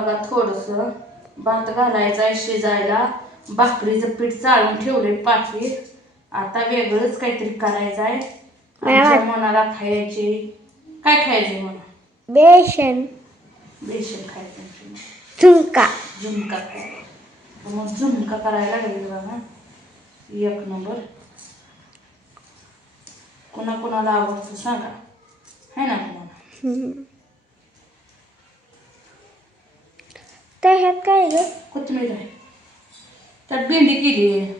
बघा थोडंसं भात घालायचा आहे शिजायला. भाकरीचं पीठ चाळून ठेवलंय पाठीत. आता वेगळंच काहीतरी करायचं आहे. आमच्या मनाला खायचे. काय खायचंय मला? बेसन. बेसन खायचं. झुणका. झुणका खायचा. मग झुणका करायला लागेल बघा. एक नंबर. कोणाला आवडतं सांगा. है ना तुम्हाला? तर ह्यात काय ग? कोथिंबीर आहे. त्यात भेंडी केली.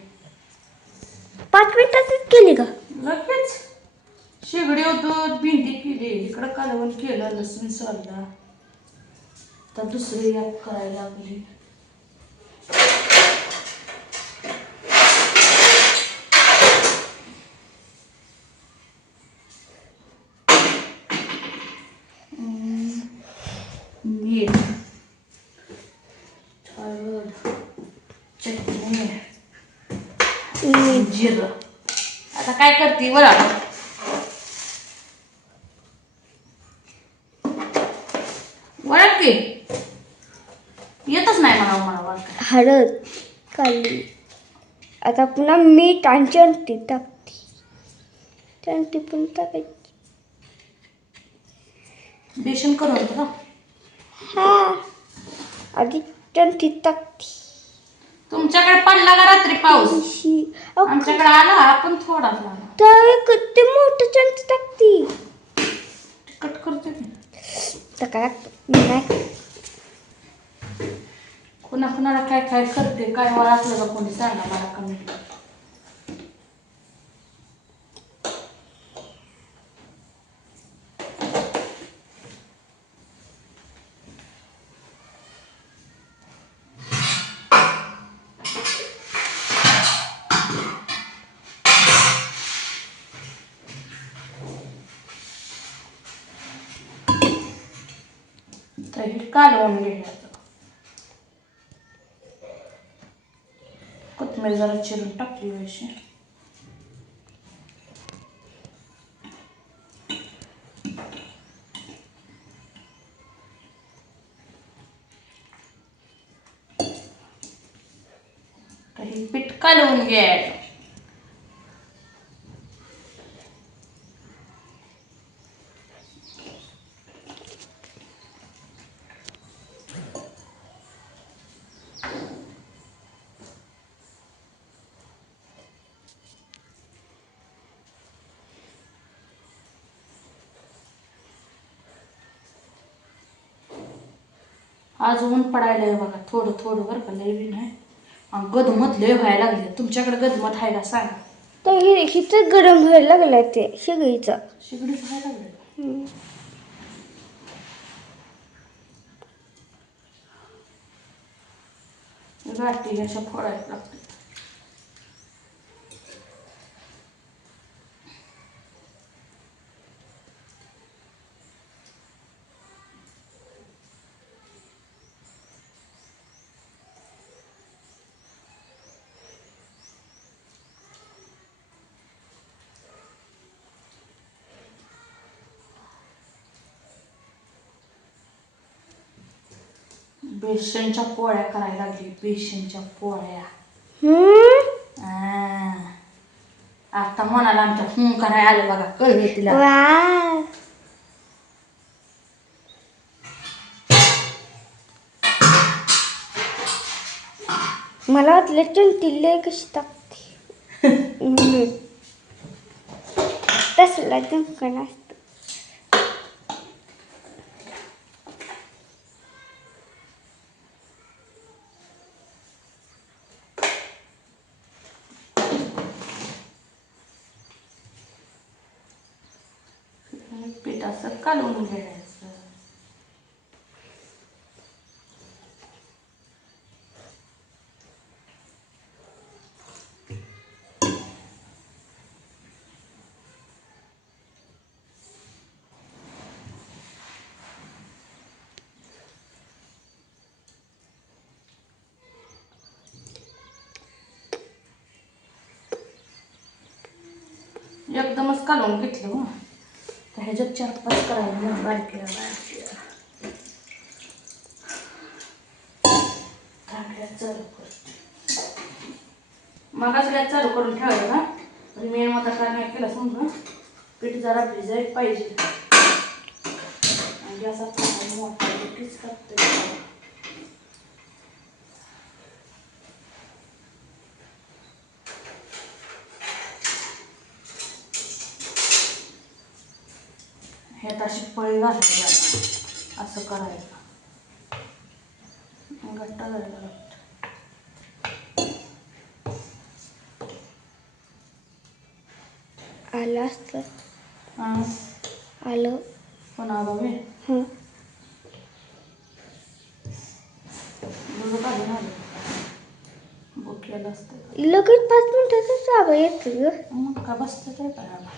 5 मिनिटातच केली का? लगेच शेगडी होतो भेंडी केली. इकडं कालवण केलं, लसूण सोलला. तर दुसरी एक करायला लागली. मीठ, हळद, चटणी, जिरं. आता काय करते बरं? वळख की येतच नाही मला वळख. हळद काढली. आता पुन्हा मीठ आणि चमटी टाकते. चमटी पण टाकायची. बेसन करून का? हा, आधी चमटी टाकते. तुमच्याकडे पडला का रात्री पाऊस? आमच्याकडे आला आपण थोडाच आला. तर ते मोठं चमची टाकते. कट करते की टाका नाही. कुणाला काय काय करते काय वाटलं का कोणी सांगा मला कमेंट. तर हे कालवून घ्यायचं. कोथिंबीर जरा चिरून टाकली अशी. काही पीठ कालवून घ्यायचं. आज ऊन पडायला आहे बघा. थोडं थोडं बरं का, लय बी नाही. गदमत लय व्हायला लागले. तुमच्याकडे गदमत आहे का सांगा. तर हिचं गरम व्हायला लागलाय ते शेगडीचं. शेगडी व्हायला लागले. गाठी अशा फोडायला लागते. बेसनच्या पोळ्या करायला लागली. बेसनच्या पोळ्या. आता म्हणाला आमच्या करायला आलं बघा. कळलं तिला. मला वाटलं चमटीला कशी टाकते. तसला चमकन असतं. पीठ असं कालवून घ्यायचं. एकदमच कालवून घेतलं मग. तर ह्याच्यात 4-5 करायला बारक्या. झालं मग गॅस चालू करून ठेवायचं ना मेन आता काय नाही केलं समजा पीठ जरा भिजायला पाहिजे आणि गॅस आपला मोठा पीठ टाकते ह्यात अशी पळी घालायची असं करायचं घट्ट झालं आलं असतं हां आलं पण आलो मी हं दूध काढून आलं बुकेलं असतं लगेच 5 मिनिटातच जावं येतं ग मग का बसतं ते करायला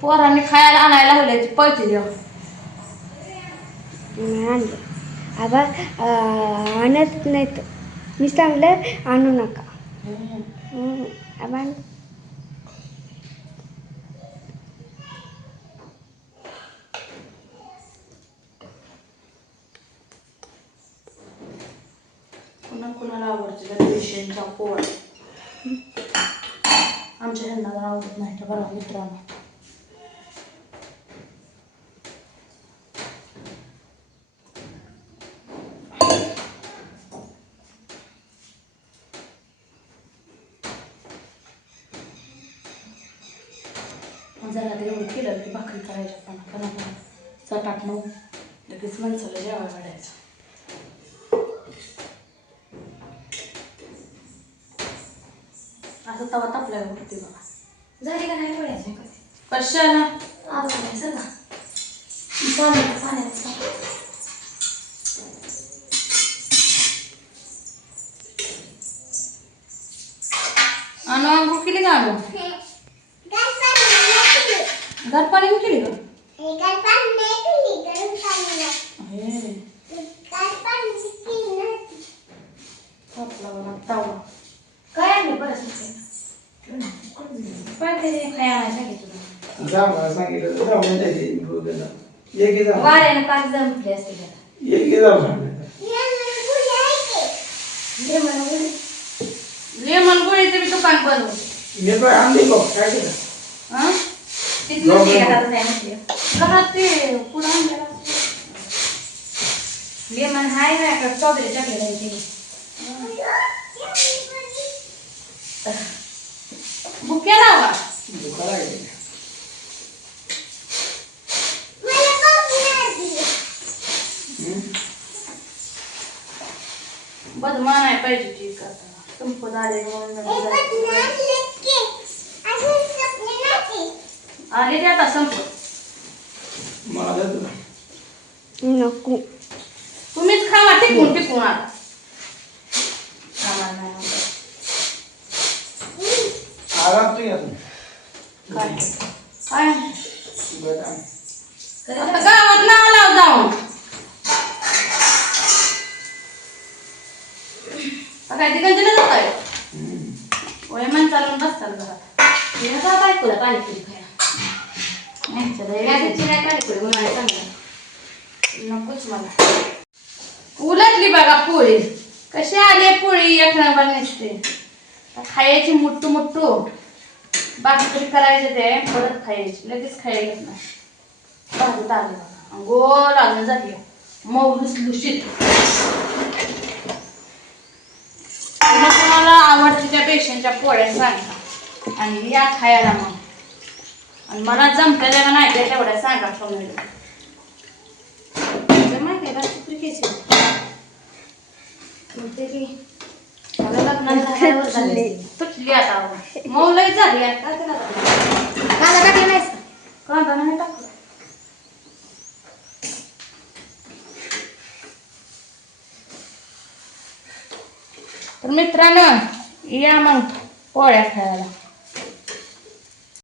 पोरांनी खायला आणायला लावल्याची पळती देव नाही आणलं आबा आणत नाहीत मी सांगलं आणू नका आबा कुणाला आवडते पेशंटचा पोळ आमच्या ह्यांना जर आवडत नाही तर बघा मित्रांनो जरा ते एवढं केलं की भाकरी करायच्या पण 7-8-9 लगेच माणसाला जेवायला वाढायचं असं तवा तापल्यावर होते बघा झाली का नाही पोळ्याची कशाला आवडायचं का पाण्यात आणू अंघोळ केली का आणू गार पाणी मी केली का हे तापला बघा तावा काय आणलं परत पण ते खाय आणायला सांगितलं जांभळा सांगितलं जांभळा द्यायची बघायला एक जांभळा वाऱ्यानं पाच जमले असते त्याला एक जांभळा लेमन गोळीचं बी दुकान बनवलं मी काय आणली बघ काय केलं हा तिथं नसते का दादा काय म्हटलं घरात ते पुढं आणलेलं लेमन हाय ना का स्ट्रॉबेरी चॉकलेट आहे ते बुक्या लावा दुकान आहे बदमा नाही पाहिजे ठीक आता संपत आले आले ते आता संपत मला द्या तुला नको तुम्हीच खावा टिकून टिकून आता आम्हाला नाही आवडत. आराम तू यातून काय काय बरं आता गावात ना लाव जाऊन काय तिकडे जात आहे वयमान चालून बसतात घरात मी आता बायकोला पाणीपुरी खायला यांच्या नाही पाणीपुरी म्हणाले चांगलं नकोच मला उलटली बघा पोळी कशी आली पोळी एक नंबर नसते खायची मुट्टू मुट्टू बाकी करायचे ते परत खायची लगेच खायला नाही भाजत आले बघा गोल आलं झाली मऊ लुसलुशीत कोणाला आवडते त्या पेशंटच्या पोळ्या सांगा आणि या खायला मग आणि मला जमत्या का नाही त्या तेवढ्या सांगा कमेंट माहिती का सुप्रिकेची आता लग्न झाल्यावर झाले तुटली आता मऊ लई झाली आता त्याला कांदा टाकला नाहीस का कांदा नाही टाकला तर मित्रांनो या मग पोळ्या खायला